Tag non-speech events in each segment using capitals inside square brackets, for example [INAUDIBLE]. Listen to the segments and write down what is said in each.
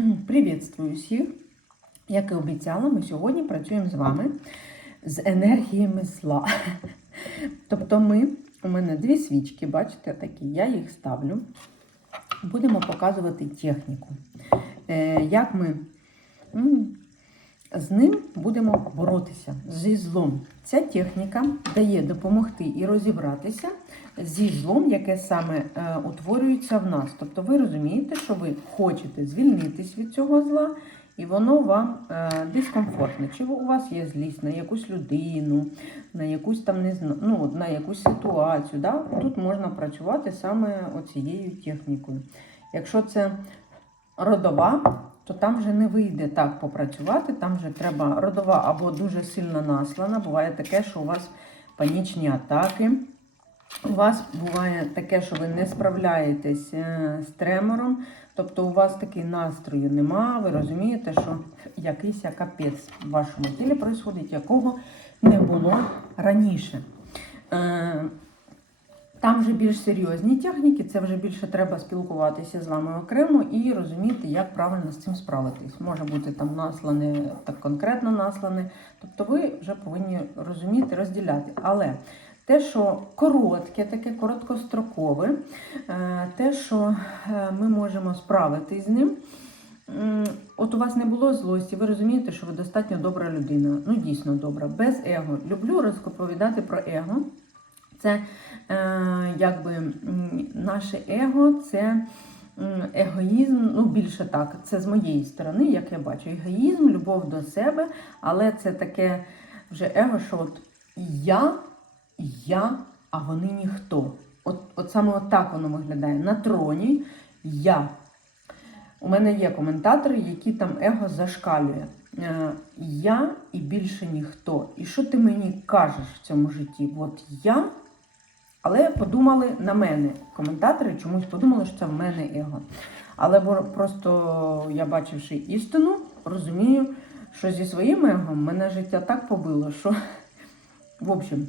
[CLEARS THROAT] Привітствую всіх! Як і обіцяла, ми сьогодні працюємо з вами з енергіями зла. [LAUGHS] Тобто ми, у мене дві свічки, бачите, такі, я їх ставлю. Будемо показувати техніку. Е, Як ми з ним будемо боротися зі злом. Ця техніка дає допомогти і розібратися зі злом, яке саме е, утворюється в нас. Тобто ви розумієте, що ви хочете звільнитись від цього зла, і воно вам е, дискомфортне. Чи у вас є злість на якусь людину, на якусь там не знаю, ну, на якусь ситуацію. Да? Тут можна працювати саме оцією технікою. Якщо це родова, то там вже не вийде так попрацювати, там вже треба родова або дуже сильно наслана. Буває таке, що у вас панічні атаки. У вас буває таке, що ви не справляєтесь е, з тремором, тобто у вас такий настрою нема, ви розумієте, що якийсь капець в вашому тілі происходить, якого не було раніше. Там вже більш серйозні техніки, це вже більше треба спілкуватися з вами окремо і розуміти, як правильно з цим справитись. Може бути там наслане, так конкретно наслане. Тобто ви вже повинні розуміти, розділяти. Але те, що коротке, таке короткострокове, е, те, що е, ми можемо справитись з ним. От у вас не було злості, ви розумієте, що ви достатньо добра людина. Ну, дійсно добра, без его. Люблю розповідати про его. Це е, якби наше его, це егоїзм, ну більше так, це з моєї сторони, як я бачу, егоїзм, любов до себе, але це таке вже его, що от я, я, а вони ніхто. От, от саме так воно виглядає. На троні я. У мене є коментатори, які там его зашкалює. Е, Я і більше ніхто. І що ти мені кажеш в цьому житті? От я. Але подумали на мене. Коментатори чомусь подумали, що це в мене его. Але просто я, бачивши істину, розумію, що зі своїм его мене життя так побило, що, в общем,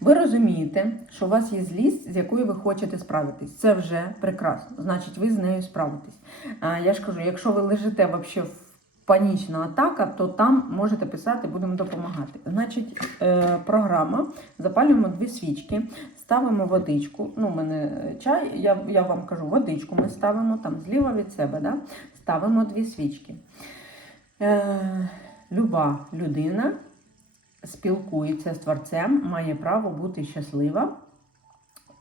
ви розумієте, що у вас є злість, з якою ви хочете справитись. Це вже прекрасно. Значить, ви з нею справитесь. Я ж кажу, якщо ви лежите вообще в панічна атака, то там можете писати, будемо допомагати. Значить, е, програма. Запалюємо дві свічки, ставимо водичку. Ну, у мене чай, я, я вам кажу, водичку ми ставимо там зліва від себе. Да? Ставимо дві свічки. Е, люба людина спілкується з творцем, має право бути щаслива.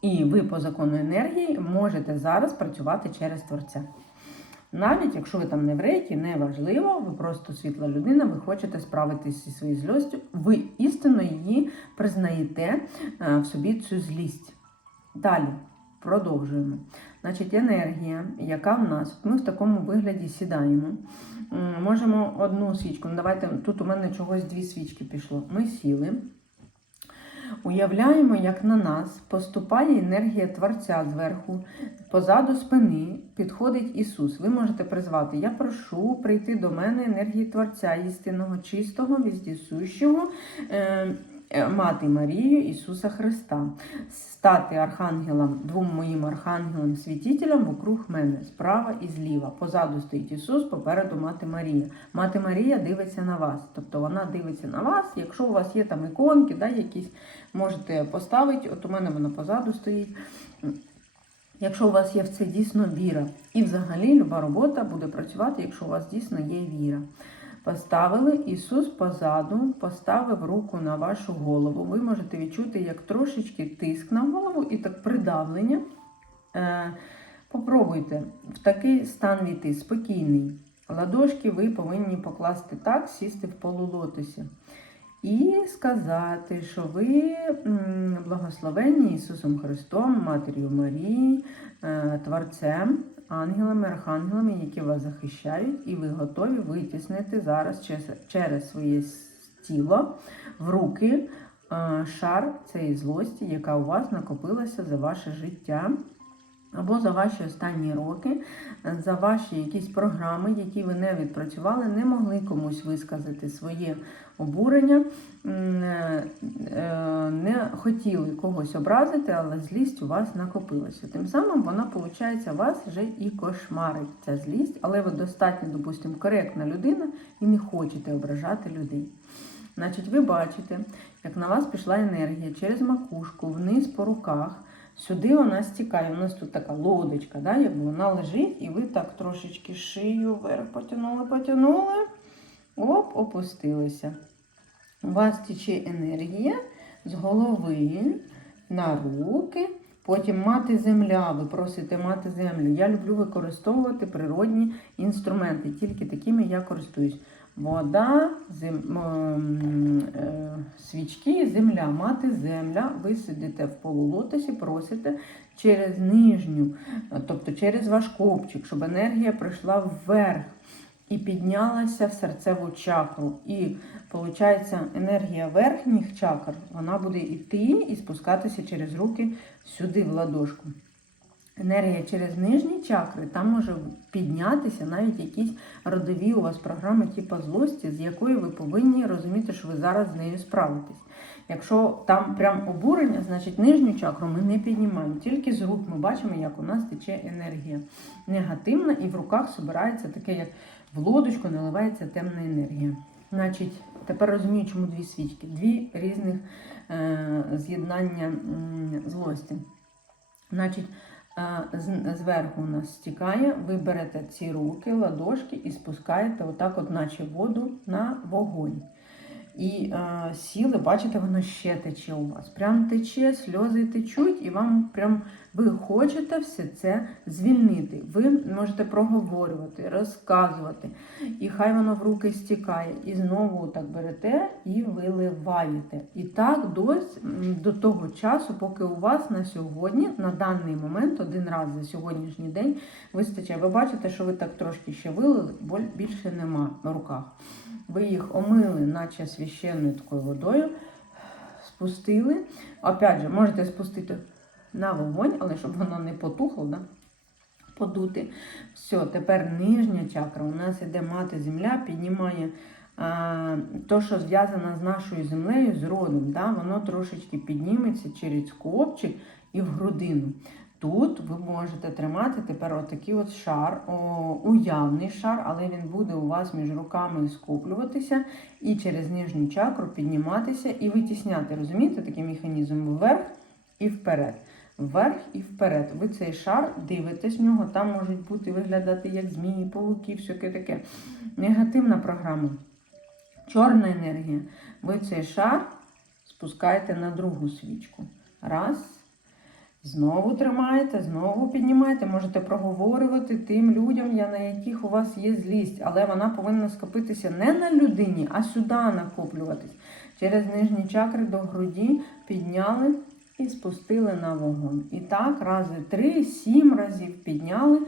І ви по закону енергії можете зараз працювати через творця. Навіть якщо ви там не в рейті, не важливо, ви просто світла людина, ви хочете справитися зі своєю злостю, ви істинно її признаєте е, в собі цю злість. Далі продовжуємо. Значить, енергія, яка в нас, ми в такому вигляді сідаємо. Можемо одну свічку. Ну, давайте тут у мене чогось дві свічки пішло. Ми сіли. Уявляємо, як на нас поступає енергія Творця зверху, позаду спини підходить Ісус. Ви можете призвати. Я прошу прийти до мене енергії Творця, істинного, чистого, віздісущого, е, е, Мати Марію Ісуса Христа, стати архангелом, двом моїм архангелам святителям вокруг мене, справа і зліва. Позаду стоїть Ісус, попереду Мати Марія. Мати Марія дивиться на вас. Тобто вона дивиться на вас. Якщо у вас є там іконки, да, якісь можете поставити. От у мене вона позаду стоїть. Якщо у вас є в це дійсно віра. І взагалі люба робота буде працювати, якщо у вас дійсно є віра. Поставили Ісус позаду, поставив руку на вашу голову. Ви можете відчути, як трошечки тиск на голову і так придавлення. Е, Попробуйте в такий стан війти, спокійний. Ладошки ви повинні покласти так, сісти в полулотосі. І сказати, що ви благословенні Ісусом Христом, Матір'ю Марії, е, Творцем, ангелами, архангелами, які вас захищають, і ви готові витіснити зараз через, своє тіло в руки е, шар цієї злості, яка у вас накопилася за ваше життя. Або за ваші останні роки, за ваші якісь програми, які ви не відпрацювали, не могли комусь висказати своє обурення, е, не хотіли когось образити, але злість у вас накопилася. Тим самим вона, виходить, вас вже і кошмарить ця злість, але ви достатньо, допустимо, коректна людина і не хочете ображати людей. Значить, ви бачите, як на вас пішла енергія через макушку, вниз по руках. Сюди вона стікає. У нас тут така лодочка, да, якби вона лежить, і ви так трошечки шию вверх потягнули, потягнули, оп, опустилися. У вас тече енергія з голови на руки. Потім мати земля, ви просите мати землю. Я люблю використовувати природні інструменти, тільки такими я користуюсь. Вода, зем... ем, е, свічки, земля, мати земля. Ви сидите в полулотосі, просите через нижню, тобто через ваш копчик, щоб енергія прийшла вверх і піднялася в серцеву чакру. І виходить, енергія верхніх чакр вона буде йти і спускатися через руки сюди, в ладошку. Енергія через нижні чакри, там може піднятися навіть якісь родові у вас програми, типу злості, з якою ви повинні розуміти, що ви зараз з нею справитесь. Якщо там прям обурення, значить нижню чакру ми не піднімаємо. Тільки з рук ми бачимо, як у нас тече енергія негативна, і в руках збирається таке, як в лодочку наливається темна енергія. Значить, тепер розумію, чому дві свічки, дві різних е, з'єднання м, злості. Значить, е, зверху у нас стікає, ви берете ці руки, ладошки і спускаєте отак, от, наче воду на вогонь. І е, сіли, бачите, воно ще тече у вас. Прям тече, сльози течуть, і вам прям ви хочете все це звільнити. Ви можете проговорювати, розказувати, і хай воно в руки стікає. І знову так берете і виливаєте. І так до, до того часу, поки у вас на сьогодні, на даний момент, один раз за сьогоднішній день вистачає. Ви бачите, що ви так трошки ще вилили, більше нема на руках. Ви їх омили, наче священною такою водою, спустили. Опять же, можете спустити на вогонь, але щоб воно не потухло, да? подути. Все, тепер нижня чакра. У нас іде мати земля, піднімає то, що зв'язано з нашою землею, з родом. Да? Воно трошечки підніметься через копчик і в грудину. Тут ви можете тримати тепер отакий от шар, о, уявний шар, але він буде у вас між руками скуплюватися і через нижню чакру підніматися і витісняти. Розумієте, такий механізм вверх і вперед. Вверх і вперед. Ви цей шар дивитесь в нього, там можуть бути виглядати як змії, павуки, всяке таке. Негативна програма. Чорна енергія. Ви цей шар спускаєте на другу свічку. Раз. Знову тримаєте, знову піднімаєте, можете проговорювати тим людям, на яких у вас є злість, але вона повинна скопитися не на людині, а сюди накоплюватись. Через нижні чакри до груді підняли і спустили на вогонь. І так, рази три, сім разів підняли,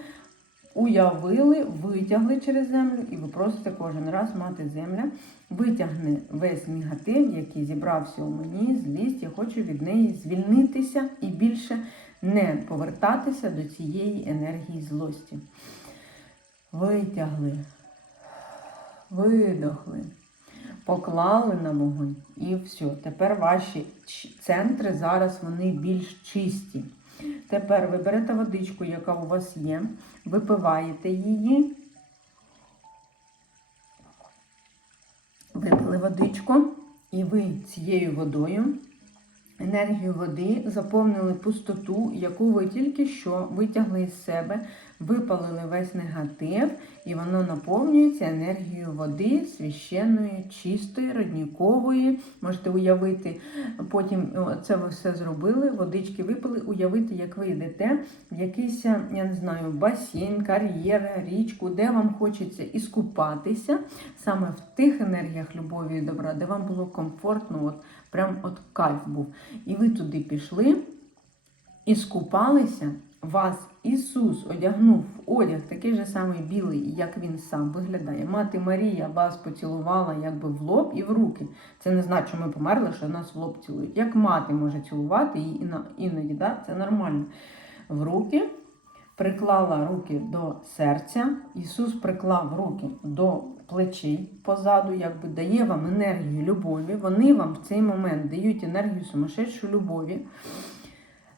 уявили, витягли через землю, і ви просите кожен раз мати земля, витягне весь негатив, який зібрався у мені, злість, я хочу від неї звільнитися і більше не повертатися до цієї енергії злості. Витягли, видохли, поклали на вогонь і все. Тепер ваші центри зараз вони більш чисті. Тепер ви берете водичку, яка у вас є, випиваєте її. Випили водичку, і ви цією водою, енергію води, заповнили пустоту, яку ви тільки що витягли із себе, випалили весь негатив, і воно наповнюється енергією води, священної, чистої, роднікової. Можете уявити, потім це ви все зробили, водички випили, уявити, як ви йдете в якийсь, я не знаю, басейн, кар'єр, річку, де вам хочеться іскупатися, саме в тих енергіях любові і добра, де вам було комфортно, от прям от кайф був. І ви туди пішли і скупалися. Вас Ісус одягнув в одяг такий же самий білий, як він сам виглядає. Мати Марія вас поцілувала якби в лоб і в руки. Це не значить, що ми померли, що нас в лоб цілують. Як мати може цілувати її іноді, да? це нормально. В руки приклала руки до серця, Ісус приклав руки до плечей позаду, якби дає вам енергію любові. Вони вам в цей момент дають енергію сумасшедшої любові.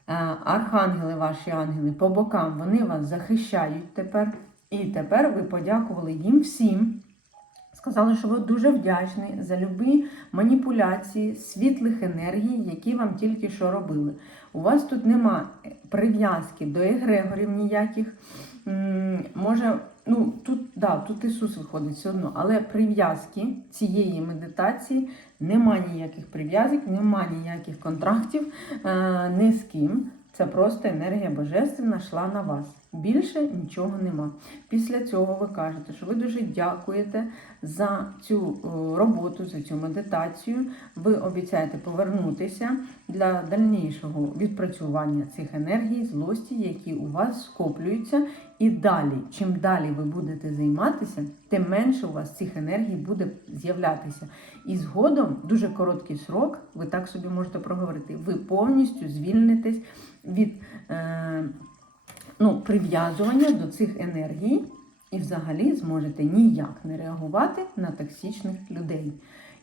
Е, Архангели, ваші ангели по бокам, вони вас захищають тепер. І тепер ви подякували їм всім. Сказали, що ви дуже вдячні за любі маніпуляції світлих енергій, які вам тільки що робили. У вас тут нема прив'язки до егрегорів ніяких. Може, ну тут, да, тут Ісус виходить все одно, але прив'язки цієї медитації нема ніяких прив'язок, нема ніяких контрактів е, ні з ким. Це просто енергія божественна йшла на вас. Більше нічого нема. Після цього ви кажете, що ви дуже дякуєте за цю е, роботу, за цю медитацію. Ви обіцяєте повернутися для дальнішого відпрацювання цих енергій, злості, які у вас скоплюються. І далі, чим далі ви будете займатися, тим менше у вас цих енергій буде з'являтися. І згодом, дуже короткий срок, ви так собі можете проговорити, ви повністю звільнитесь від е, ну, прив'язування до цих енергій і взагалі зможете ніяк не реагувати на токсичних людей.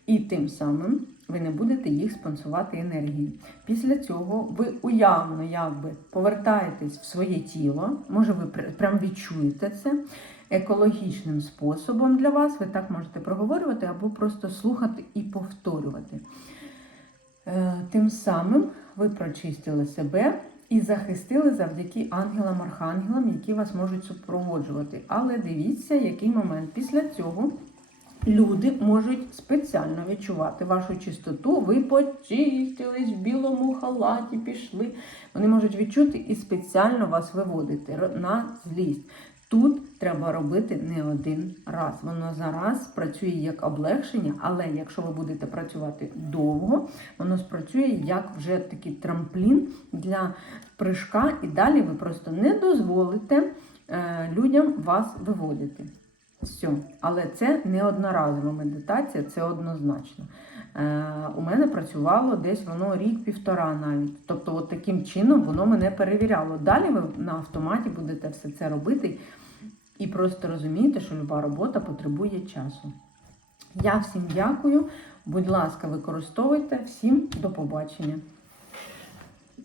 І тим самим ви не будете їх спонсувати енергією. Після цього ви уявно якби повертаєтесь в своє тіло, може ви прям відчуєте це екологічним способом для вас. Ви так можете проговорювати або просто слухати і повторювати. Е, Тим самим ви прочистили себе і захистили завдяки ангелам-архангелам, які вас можуть супроводжувати. Але дивіться, який момент. Після цього люди можуть спеціально відчувати вашу чистоту. Ви почистились в білому халаті, пішли. Вони можуть відчути і спеціально вас виводити на злість. Тут треба робити не один раз. Воно зараз працює як облегшення, але якщо ви будете працювати довго, воно спрацює як вже такий трамплін для прыжка, і далі ви просто не дозволите е, людям вас виводити. Все. Але це не одноразова медитація, це однозначно. Е, у мене працювало десь воно рік-півтора навіть. Тобто, от таким чином воно мене перевіряло. Далі ви на автоматі будете все це робити і просто розумієте, що люба робота потребує часу. Я всім дякую. Будь ласка, використовуйте. Всім до побачення.